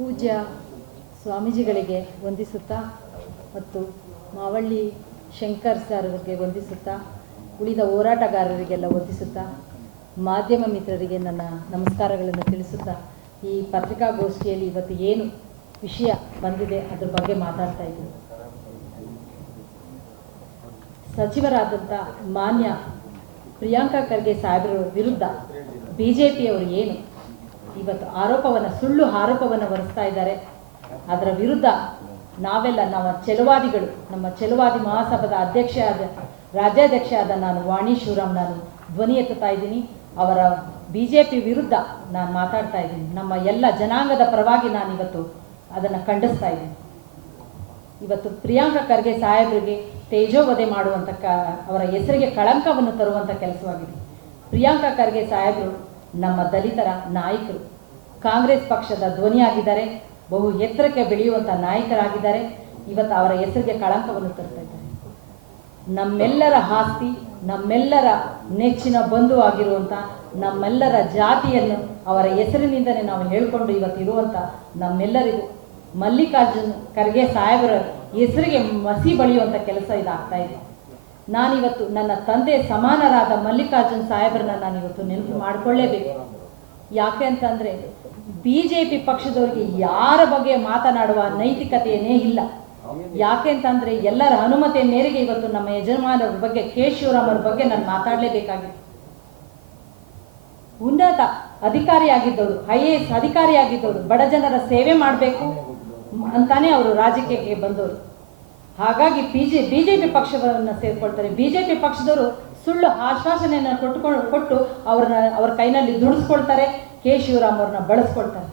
ಪೂಜ್ಯ ಸ್ವಾಮೀಜಿಗಳಿಗೆ ವಂದಿಸುತ್ತಾ ಮತ್ತು ಮಾವಳ್ಳಿ ಶಂಕರ್ ಸರ್ಗೆ ವಂದಿಸುತ್ತಾ, ಉಳಿದ ಹೋರಾಟಗಾರರಿಗೆಲ್ಲ ವಂದಿಸುತ್ತಾ, ಮಾಧ್ಯಮ ಮಿತ್ರರಿಗೆ ನನ್ನ ನಮಸ್ಕಾರಗಳನ್ನು ತಿಳಿಸುತ್ತಾ, ಈ ಪತ್ರಿಕಾಗೋಷ್ಠಿಯಲ್ಲಿ ಇವತ್ತು ಏನು ವಿಷಯ ಬಂದಿದೆ ಅದ್ರ ಬಗ್ಗೆ ಮಾತಾಡ್ತಾ ಇದ್ದೀನಿ. ಸಚಿವರಾದಂಥ ಮಾನ್ಯ ಪ್ರಿಯಾಂಕಾ ಖರ್ಗೆ ಸಾಹೇಬರ ವಿರುದ್ಧ ಬಿ ಜೆ ಪಿಯವರು ಏನು ಇವತ್ತು ಆರೋಪವನ್ನು, ಸುಳ್ಳು ಆರೋಪವನ್ನು ಹೊರಿಸ್ತಾ ಇದ್ದಾರೆ. ಅದರ ವಿರುದ್ಧ ನಾವೆಲ್ಲ, ನಮ್ಮ ಚೆಲುವಾದಿಗಳು, ನಮ್ಮ ಚೆಲುವಾದಿ ಮಹಾಸಭಾದ ಅಧ್ಯಕ್ಷ ಆದ ರಾಜ್ಯಾಧ್ಯಕ್ಷ ಆದ ನಾನು ವಾಣಿ ಶಿವರಾಮ್ ನಾನು ಧ್ವನಿ ಎತ್ತುತ್ತಾ ಇದ್ದೀನಿ. ಅವರ ಬಿ ಜೆ ಪಿ ವಿರುದ್ಧ ನಾನು ಮಾತಾಡ್ತಾ ಇದ್ದೀನಿ. ನಮ್ಮ ಎಲ್ಲ ಜನಾಂಗದ ಪರವಾಗಿ ನಾನು ಇವತ್ತು ಅದನ್ನು ಖಂಡಿಸ್ತಾ ಇದ್ದೀನಿ. ಇವತ್ತು ಪ್ರಿಯಾಂಕಾ ಖರ್ಗೆ ಸಾಹೇಬರಿಗೆ ತೇಜೋವಧೆ ಮಾಡುವಂಥ ಕ, ಅವರ ಹೆಸರಿಗೆ ಕಳಂಕವನ್ನು ತರುವಂಥ ಕೆಲಸವಾಗಿದೆ. ಪ್ರಿಯಾಂಕಾ ಖರ್ಗೆ ಸಾಹೇಬರು ನಮ್ಮ ದಲಿತರ ನಾಯಕರು. ಕಾಂಗ್ರೆಸ್ ಪಕ್ಷದ ಧ್ವನಿಯಾಗಿದ್ದಾರೆ, ಬಹು ಎತ್ತರಕ್ಕೆ ಬೆಳೆಯುವಂಥ ನಾಯಕರಾಗಿದ್ದಾರೆ, ಇವತ್ತು ಅವರ ಹೆಸರಿಗೆ ಕಳಂಕವನ್ನು ತರ್ತಾ ಇದ್ದಾರೆ. ನಮ್ಮೆಲ್ಲರ ಆಸ್ತಿ, ನಮ್ಮೆಲ್ಲರ ನೆಚ್ಚಿನ ಬಂಧು ಆಗಿರುವಂಥ ನಮ್ಮೆಲ್ಲರ ಜಾತಿಯನ್ನು ಅವರ ಹೆಸರಿನಿಂದಲೇ ನಾವು ಹೇಳಿಕೊಂಡು ಇವತ್ತು ಇರುವಂಥ ನಮ್ಮೆಲ್ಲರಿಗೂ ಮಲ್ಲಿಕಾರ್ಜುನ್ ಖರ್ಗೆ ಸಾಹೇಬರ ಹೆಸರಿಗೆ ಮಸಿ ಬಳಿಯುವಂಥ ಕೆಲಸ ಇದಾಗ್ತಾ ಇದೆ. ನಾನಿವತ್ತು ನನ್ನ ತಂದೆ ಸಮಾನರಾದ ಮಲ್ಲಿಕಾರ್ಜುನ್ ಸಾಹೇಬರನ್ನ ನಾನಿವತ್ತು ನೆನಪು ಮಾಡಿಕೊಳ್ಳೇಬೇಕು. ಯಾಕೆ ಅಂತಂದರೆ ಬಿ ಜೆ ಪಿ ಪಕ್ಷದವರಿಗೆ ಯಾರ ಬಗ್ಗೆ ಮಾತನಾಡುವ ನೈತಿಕತೆಯೇ ಇಲ್ಲ. ಯಾಕೆ ಅಂತಂದ್ರೆ ಎಲ್ಲರ ಅನುಮತಿಯ ಮೇರೆಗೆ ಇವತ್ತು ನಮ್ಮ ಯಜಮಾನರ ಬಗ್ಗೆ, ಕೆ. ಶಿವರಾಮ್ ಬಗ್ಗೆ ನಾನು ಮಾತಾಡಲೇಬೇಕಾಗಿತ್ತು ಉನ್ನತ ಅಧಿಕಾರಿಯಾಗಿದ್ದವರು, ಐ ಎ ಎಸ್ ಅಧಿಕಾರಿಯಾಗಿದ್ದವರು ಬಡ ಜನರ ಸೇವೆ ಮಾಡಬೇಕು ಅಂತಾನೆ ಅವರು ರಾಜಕೀಯಕ್ಕೆ ಬಂದವರು. ಹಾಗಾಗಿ B J B J P ಪಕ್ಷವನ್ನು ಸೇರ್ಕೊಳ್ತಾರೆ. ಬಿ ಜೆ ಪಿ ಪಕ್ಷದವರು ಸುಳ್ಳು ಆಶ್ವಾಸನೆಯನ್ನು ಕೊಟ್ಟುಕೊಂಡು ಕೊಟ್ಟು ಅವ್ರನ್ನ, ಅವ್ರ ಕೈನಲ್ಲಿ ದುಡಿಸ್ಕೊಳ್ತಾರೆ. ಕೆ ಶಿವರಾಮ್ ಅವ್ರನ್ನ ಬಳಸ್ಕೊಳ್ತಾರೆ.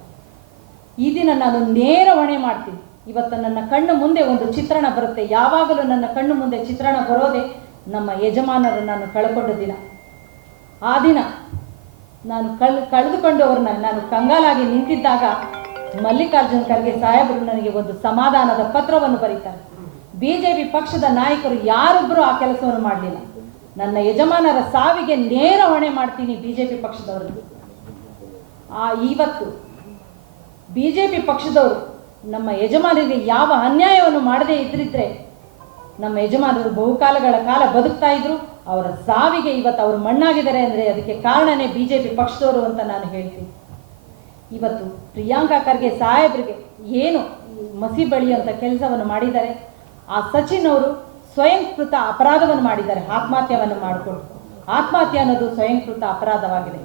ಈ ದಿನ ನಾನು ನೇರ ಹೊಣೆ ಮಾಡ್ತೀನಿ. ಇವತ್ತು ನನ್ನ ಕಣ್ಣು ಮುಂದೆ ಒಂದು ಚಿತ್ರಣ ಬರುತ್ತೆ. ಯಾವಾಗಲೂ ನನ್ನ ಕಣ್ಣು ಮುಂದೆ ಚಿತ್ರಣ ಬರೋದೇ ನಮ್ಮ ಯಜಮಾನರು ನಾನು ಕಳ್ಕೊಂಡ ದಿನ. ಆ ದಿನ ನಾನು ಕಳ್ ಕಳೆದುಕೊಂಡು ಅವ್ರನ್ನ ನಾನು ಕಂಗಾಲಾಗಿ ನಿಂತಿದ್ದಾಗ ಮಲ್ಲಿಕಾರ್ಜುನ್ ಖರ್ಗೆ ಸಾಹೇಬರು ನನಗೆ ಒಂದು ಸಮಾಧಾನದ ಪತ್ರವನ್ನು ಬರೀತಾರೆ. ಬಿ ಜೆ ಪಿ ಪಕ್ಷದ ನಾಯಕರು ಯಾರೊಬ್ಬರು ಆ ಕೆಲಸವನ್ನು ಮಾಡಲಿಲ್ಲ. ನನ್ನ ಯಜಮಾನರ ಸಾವಿಗೆ ನೇರ ಹೊಣೆ ಮಾಡ್ತೀನಿ ಬಿ ಜೆ ಪಿ ಪಕ್ಷದವರಿಗೆ. ಆ ಇವತ್ತು ಬಿ ಜೆ ಪಿ ಪಕ್ಷದವರು ನಮ್ಮ ಯಜಮಾನರಿಗೆ ಯಾವ ಅನ್ಯಾಯವನ್ನು ಮಾಡದೇ ಇದ್ರಿದ್ರೆ ನಮ್ಮ ಯಜಮಾನರು ಬಹುಕಾಲಗಳ ಕಾಲ ಬದುಕ್ತಾ ಇದ್ರು, ಅವರ ಸಾವಿಗೆ ಇವತ್ತು ಅವರು ಮಣ್ಣಾಗಿದ್ದಾರೆ ಅಂದರೆ ಅದಕ್ಕೆ ಕಾರಣನೇ ಬಿ ಜೆ ಪಿ ಪಕ್ಷದವರು ಅಂತ ನಾನು ಹೇಳ್ತೀನಿ. ಇವತ್ತು ಪ್ರಿಯಾಂಕಾ ಖರ್ಗೆ ಸಾಹೇಬರಿಗೆ ಏನು ಮಸಿ ಬಳಿಯುವಂಥ ಕೆಲಸವನ್ನು ಮಾಡಿದ್ದಾರೆ, ಆ ಸಚಿನ್ ಅವರು ಸ್ವಯಂಕೃತ ಅಪರಾಧವನ್ನು ಮಾಡಿದ್ದಾರೆ, ಆತ್ಮಹತ್ಯವನ್ನು ಮಾಡಿಕೊಂಡು. ಆತ್ಮಹತ್ಯೆ ಅನ್ನೋದು ಸ್ವಯಂಕೃತ ಅಪರಾಧವಾಗಿದೆ.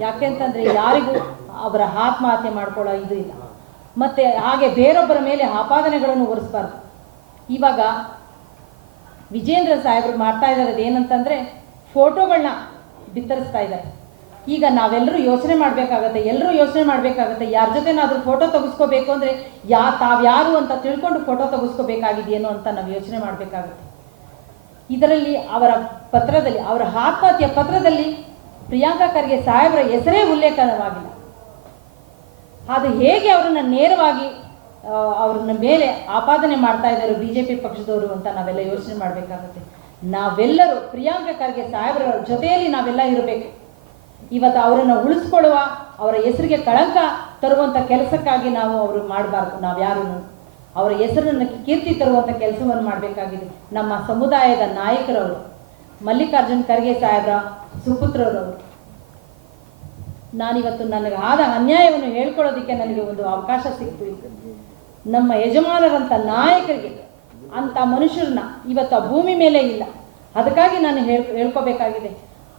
ಯಾಕೆಂತಂದರೆ ಯಾರಿಗೂ ಅವರ ಆತ್ಮಹತ್ಯೆ ಮಾಡ್ಕೊಳ್ಳೋ ಇದು ಇಲ್ಲ. ಮತ್ತೆ ಹಾಗೆ ಬೇರೊಬ್ಬರ ಮೇಲೆ ಆಪಾದನೆಗಳನ್ನು ಹೊರಿಸಬಾರ್ದು. ಇವಾಗ ವಿಜೇಂದ್ರ ಸಾಹೇಬರು ಮಾಡ್ತಾ ಇದ್ದಾರೆ ಅದೇನಂತಂದ್ರೆ ಫೋಟೋಗಳನ್ನ ಬಿತ್ತರಿಸ್ತಾ ಇದ್ದಾರೆ. ಈಗ ನಾವೆಲ್ಲರೂ ಯೋಚನೆ ಮಾಡಬೇಕಾಗತ್ತೆ, ಎಲ್ಲರೂ ಯೋಚನೆ ಮಾಡಬೇಕಾಗತ್ತೆ, ಯಾರ ಜೊತೆನಾದರೂ ಫೋಟೋ ತೆಗೆಸ್ಕೋಬೇಕು ಅಂದರೆ ಯಾ ತಾವ್ಯಾರು ಅಂತ ತಿಳ್ಕೊಂಡು ಫೋಟೋ ತೆಗೆಸ್ಕೋಬೇಕಾಗಿದೆಯೇನೋ ಅಂತ ನಾವು ಯೋಚನೆ ಮಾಡಬೇಕಾಗುತ್ತೆ. ಇದರಲ್ಲಿ ಅವರ ಪತ್ರದಲ್ಲಿ, ಅವರ ಆತ್ಮಹತ್ಯೆ ಪತ್ರದಲ್ಲಿ ಪ್ರಿಯಾಂಕಾ ಖರ್ಗೆ ಸಾಹೇಬರ ಹೆಸರೇ ಉಲ್ಲೇಖನವಾಗಿಲ್ಲ. ಅದು ಹೇಗೆ ಅವರನ್ನ ನೇರವಾಗಿ ಅವ್ರನ್ನ ಮೇಲೆ ಆಪಾದನೆ ಮಾಡ್ತಾ ಇದ್ದಾರೆ ಬಿ ಜೆ ಪಿ ಪಕ್ಷದವರು ಅಂತ ನಾವೆಲ್ಲ ಯೋಚನೆ ಮಾಡಬೇಕಾಗುತ್ತೆ. ನಾವೆಲ್ಲರೂ ಪ್ರಿಯಾಂಕಾ ಖರ್ಗೆ ಸಾಹೇಬರ ಜೊತೆಯಲ್ಲಿ ನಾವೆಲ್ಲ ಇರಬೇಕು. ಇವತ್ತು ಅವರನ್ನು ಉಳಿಸ್ಕೊಳ್ಳುವ, ಅವರ ಹೆಸರಿಗೆ ಕಳಂಕ ತರುವಂಥ ಕೆಲಸಕ್ಕಾಗಿ ನಾವು ಅವರು ಮಾಡಬಾರ್ದು. ನಾವ್ಯಾರೂ ಅವರ ಹೆಸರನ್ನು ಕೀರ್ತಿ ತರುವಂಥ ಕೆಲಸವನ್ನು ಮಾಡಬೇಕಾಗಿದೆ. ನಮ್ಮ ಸಮುದಾಯದ ನಾಯಕರವರು ಮಲ್ಲಿಕಾರ್ಜುನ್ ಖರ್ಗೆ ಸಾಹೇಬ್ರ ಸುಪುತ್ರರವರು. ನಾನಿವತ್ತು ನನಗೆ ಆದ ಅನ್ಯಾಯವನ್ನು ಹೇಳ್ಕೊಳ್ಳೋದಕ್ಕೆ ನನಗೆ ಒಂದು ಅವಕಾಶ ಸಿಕ್ತು ಇತ್ತು ನಮ್ಮ ಯಜಮಾನರಂಥ ನಾಯಕರಿಗೆ, ಅಂಥ ಮನುಷ್ಯರನ್ನ ಇವತ್ತು ಆ ಭೂಮಿ ಮೇಲೆ ಇಲ್ಲ. ಅದಕ್ಕಾಗಿ ನಾನು ಹೇಳ್, ಹೇಳ್ಕೋಬೇಕಾಗಿದೆ.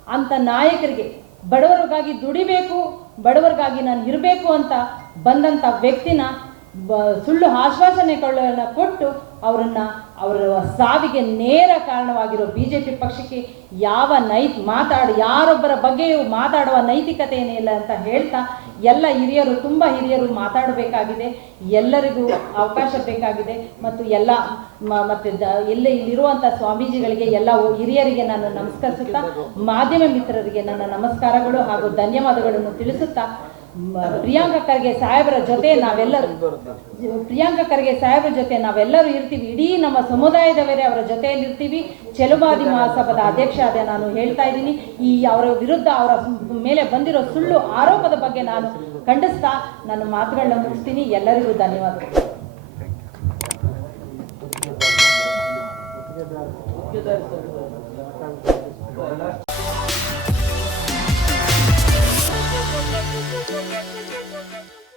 ಅಂಥ ನಾಯಕರಿಗೆ ಬಡವರಿಗಾಗಿ ದುಡಿಬೇಕು, ಬಡವರಿಗಾಗಿ ನಾನು ಇರಬೇಕು ಅಂತ ಬಂದಂಥ ವ್ಯಕ್ತಿನ ಸುಳ್ಳು ಆಶ್ವಾಸನೆಗಳನ್ನ ಕೊಟ್ಟು ಅವರನ್ನು ಅವರ ಸಾವಿಗೆ ನೇರ ಕಾರಣವಾಗಿರೋ ಬಿ ಜೆ ಪಿ ಪಕ್ಷಕ್ಕೆ ಯಾವ ನೈ ಮಾತಾಡಿ ಯಾರೊಬ್ಬರ ಬಗ್ಗೆಯೂ ಮಾತಾಡುವ ನೈತಿಕತೆ ಏನಿಲ್ಲ ಅಂತ ಹೇಳ್ತಾ ಎಲ್ಲ ಹಿರಿಯರು, ತುಂಬ ಹಿರಿಯರು ಮಾತಾಡಬೇಕಾಗಿದೆ. ಎಲ್ಲರಿಗೂ ಅವಕಾಶ ಬೇಕಾಗಿದೆ ಮತ್ತು ಎಲ್ಲ ಮತ್ತೆ ಎಲ್ಲ ಇಲ್ಲಿರುವಂಥ ಸ್ವಾಮೀಜಿಗಳಿಗೆ, ಎಲ್ಲ ಹಿರಿಯರಿಗೆ ನಾನು ನಮಸ್ಕರಿಸುತ್ತಾ, ಮಾಧ್ಯಮ ಮಿತ್ರರಿಗೆ ನನ್ನ ನಮಸ್ಕಾರಗಳು ಹಾಗೂ ಧನ್ಯವಾದಗಳನ್ನು ತಿಳಿಸುತ್ತಾ ಪ್ರಿಯಾಂಕ ಖರ್ಗೆ ಸಾಹೇಬರ ಜೊತೆ ನಾವೆಲ್ಲರೂ ಪ್ರಿಯಾಂಕ ಖರ್ಗೆ ಸಾಹೇಬರ ಜೊತೆ ನಾವೆಲ್ಲರೂ ಇರ್ತೀವಿ. ಇಡೀ ನಮ್ಮ ಸಮುದಾಯದವರೇ ಅವರ ಜೊತೆಯಲ್ಲಿ ಇರ್ತೀವಿ. ಚೆಲುವಾದಿ ಮಹಾಸಭಾದ ಅಧ್ಯಕ್ಷ ಅದೇ ನಾನು ಹೇಳ್ತಾ ಇದ್ದೀನಿ. ಈ ಅವರ ವಿರುದ್ಧ ಅವರ ಮೇಲೆ ಬಂದಿರೋ ಸುಳ್ಳು ಆರೋಪದ ಬಗ್ಗೆ ನಾನು ಖಂಡಿಸ್ತಾ ನನ್ನ ಮಾತುಗಳನ್ನ ಮುಗಿಸ್ತೀನಿ. ಎಲ್ಲರಿಗೂ ಧನ್ಯವಾದಗಳು. ಗುತ್ತಿಗೆದಾರ Thank you.